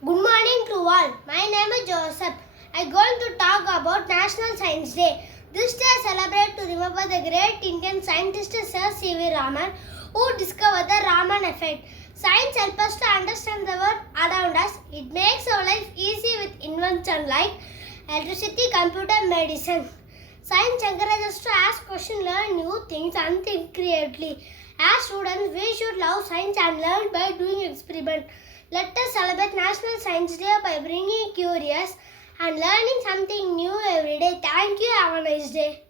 Good morning to all. My name is Joseph. I am going to talk about National Science Day. This day I celebrate to remember the great Indian scientist Sir C.V. Raman who discovered the Raman effect. Science helps us to understand the world around us. It makes our life easy with inventions like electricity, computer, medicine. Science encourages us to ask questions, learn new things and think creatively. As students, we should love science and learn by doing experiments. Let us celebrate National Science Day by bringing curious and learning something new every day. Thank you. Have a nice day.